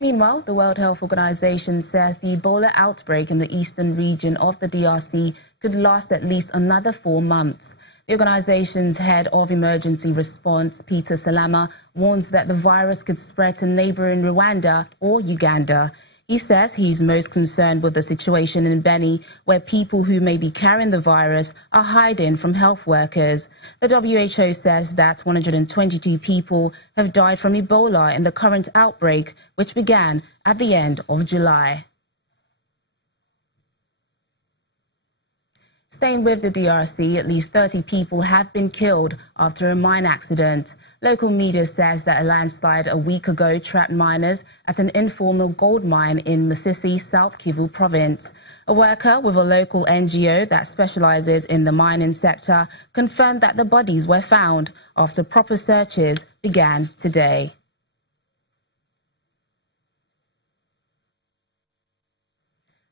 Meanwhile, the World Health Organization says the Ebola outbreak in the eastern region of the DRC could last at least another 4 months. The organization's head of emergency response, Peter Salama, warns that the virus could spread to neighboring Rwanda or Uganda. He says he's most concerned with the situation in Beni, where people who may be carrying the virus are hiding from health workers. The WHO says that 122 people have died from Ebola in the current outbreak, which began at the end of July. Staying with the DRC, at least 30 people have been killed after a mine accident. Local media says that a landslide a week ago trapped miners at an informal gold mine in Masisi, South Kivu province. A worker with a local NGO that specializes in the mining sector confirmed that the bodies were found after proper searches began today.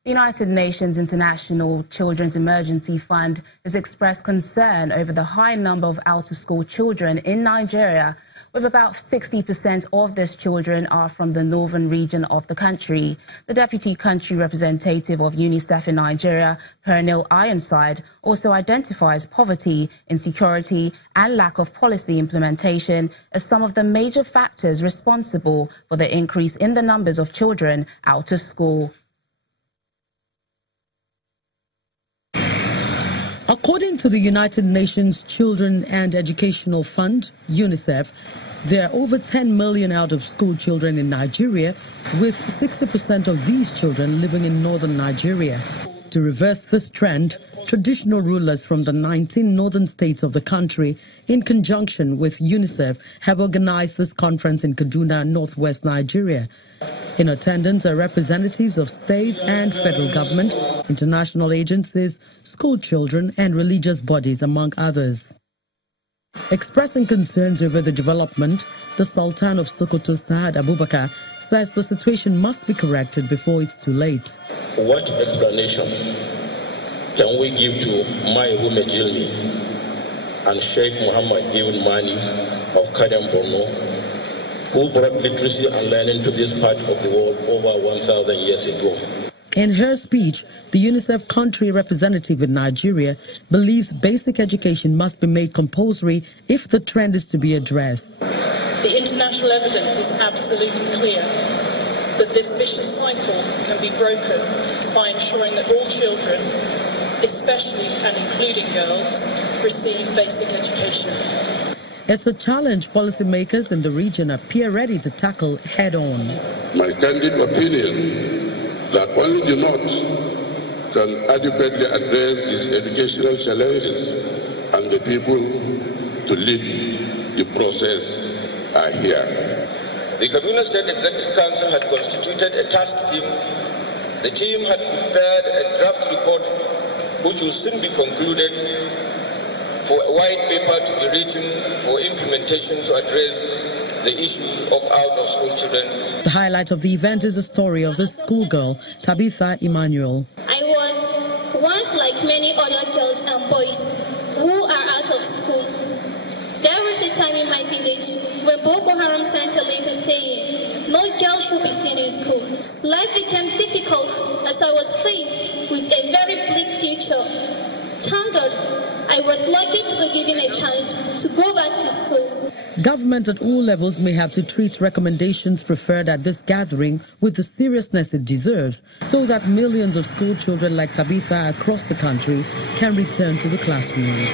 The United Nations International Children's Emergency Fund has expressed concern over the high number of out-of-school children in Nigeria, with about 60% of these children are from the northern region of the country. The Deputy Country Representative of UNICEF in Nigeria, Pernille Ironside, also identifies poverty, insecurity and lack of policy implementation as some of the major factors responsible for the increase in the numbers of children out of school. According to the United Nations Children and Educational Fund, UNICEF, there are over 10 million out-of-school children in Nigeria, with 60% of these children living in northern Nigeria. To reverse this trend, traditional rulers from the 19 northern states of the country, in conjunction with UNICEF, have organized this conference in Kaduna, northwest Nigeria. In attendance are representatives of states and federal government, international agencies, school children and religious bodies, among others. Expressing concerns over the development, the Sultan of Sokoto, Saad Abubakar, says the situation must be corrected before it's too late. What explanation can we give to Mairu Mejilmi and Sheikh Muhammad Ibn Mani of Kadam Borno, who brought literacy and learning to this part of the world over 1,000 years ago? In her speech, the UNICEF country representative in Nigeria believes basic education must be made compulsory if the trend is to be addressed. The international evidence is absolutely clear that this vicious cycle can be broken by ensuring that all children, especially and including girls, receive basic education. It's a challenge policymakers in the region appear ready to tackle head-on. My candid opinion that only the North can adequately address its educational challenges, and the people to lead the process are here. The Kaduna State Executive Council had constituted a task team. The team had prepared a draft report which will soon be concluded for a white paper to be written for implementation to address the issue of out-of-school children. The highlight of the event is the story of this schoolgirl, Tabitha Emmanuel. I was once like many other girls and boys who are out of school. There was a time in my village when Boko Haram sent a letter saying no girl should be seen in school. Life became difficult as I was faced with a very bleak future. Thank God, I was lucky to be given a chance to go back to school. Government at all levels may have to treat recommendations preferred at this gathering with the seriousness it deserves, so that millions of school children like Tabitha across the country can return to the classrooms.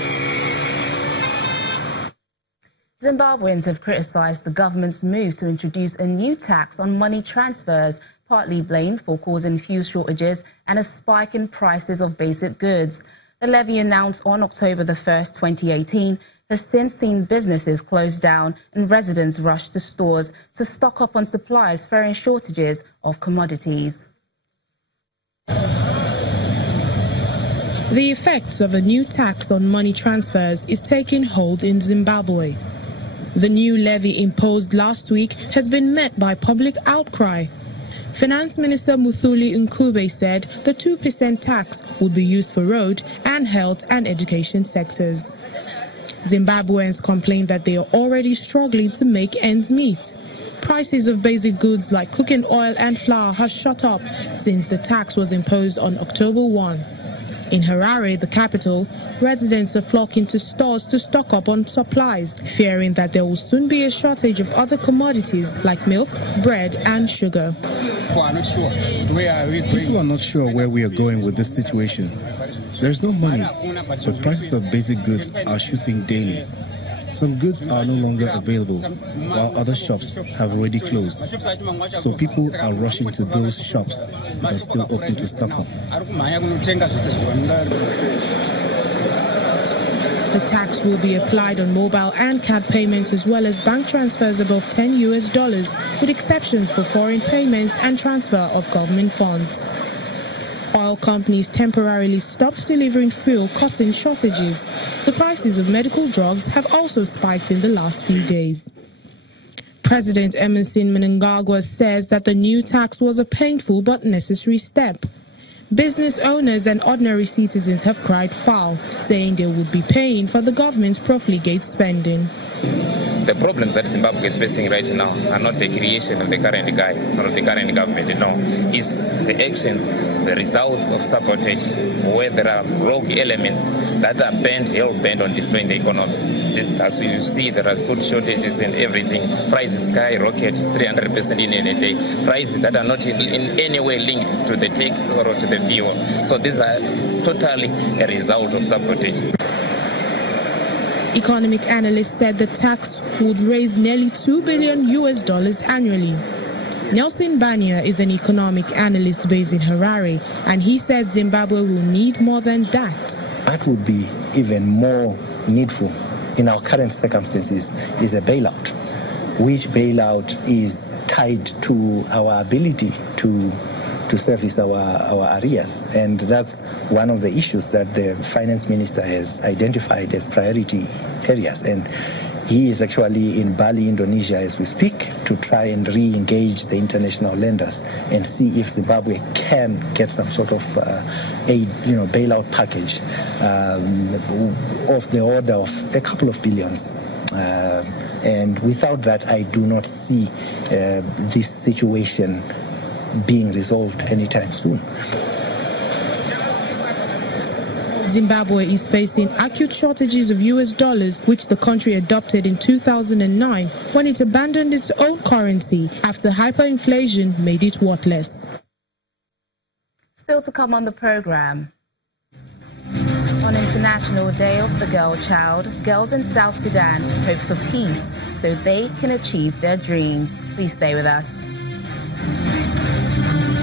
Zimbabweans have criticized the government's move to introduce a new tax on money transfers, partly blamed for causing fuel shortages and a spike in prices of basic goods. The levy, announced on October the 1st, 2018, has since seen businesses close down and residents rush to stores to stock up on supplies, fearing shortages of commodities. The effects of a new tax on money transfers is taking hold in Zimbabwe. The new levy imposed last week has been met by public outcry. Finance Minister Muthuli Nkube said the 2% tax would be used for road and health and education sectors. Zimbabweans complain that they are already struggling to make ends meet. prices of basic goods like cooking oil and flour have shot up since the tax was imposed on October 1. In Harare, the capital, residents are flocking to stores to stock up on supplies, fearing that there will soon be a shortage of other commodities like milk, bread and sugar. People are not sure where we are going with this situation. There's no money, but prices of basic goods are shooting daily. Some goods are no longer available, while other shops have already closed. So people are rushing to those shops that are still open to stock up. The tax will be applied on mobile and card payments as well as bank transfers above $10, with exceptions for foreign payments and transfer of government funds. Oil companies temporarily stopped delivering fuel, causing shortages. The prices of medical drugs have also spiked in the last few days. President Emerson Mnangagwa says that the new tax was a painful but necessary step. Business owners and ordinary citizens have cried foul, saying they would be paying for the government's profligate spending. The problems that Zimbabwe is facing right now are not the creation of the current guy or of the current government, no. It's the actions, the results of sabotage, where there are rogue elements that are hell-bent on destroying the economy. As you see, there are food shortages and everything. Prices skyrocket 300% in a day. Prices that are not in any way linked to the tax or to the fuel. So these are totally a result of sabotage. Economic analysts said the tax would raise nearly $2 billion annually. Nelson Bania is an economic analyst based in Harare, and he says Zimbabwe will need more than that. That would be even more needful in our current circumstances is a bailout, which bailout is tied to our ability to service our arrears. And that's one of the issues that the finance minister has identified as priority areas. And he is actually in Bali, Indonesia as we speak, to try and re-engage the international lenders and see if Zimbabwe can get some sort of aid, bailout package of the order of a couple of billions. And without that, I do not see this situation being resolved anytime soon. Zimbabwe is facing acute shortages of US dollars, which the country adopted in 2009 when it abandoned its own currency after hyperinflation made it worthless. Still to come on the program. On International Day of the Girl Child, girls in South Sudan hope for peace so they can achieve their dreams. Please stay with us.